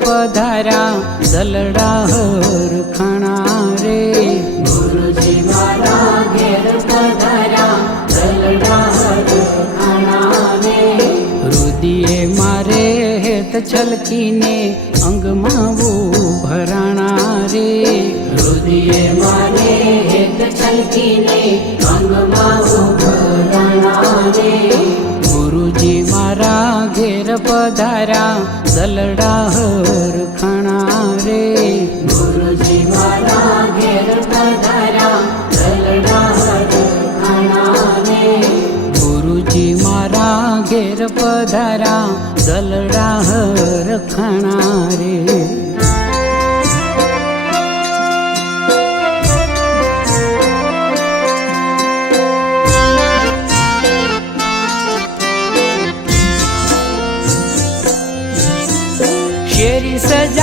पधारा दलड़ा हरखणा रे। गुरुजी मारा घेर पधारा दलड़ा हरखणा रे। रुदिए मारे हेत छलकीने अंगमा वो भराणा रे। रुदिए मारे हेत छलकीने अंगमा वो भराणा रे। गुरुजी मारा घेर पधारा दलड़ा हरखणा रे। गुरुजी मारा घेर पधारा दलड़ा हरखणा रे। गुरुजी मारा घेर पधारा दलड़ा हरखणा रे। शेरी सजा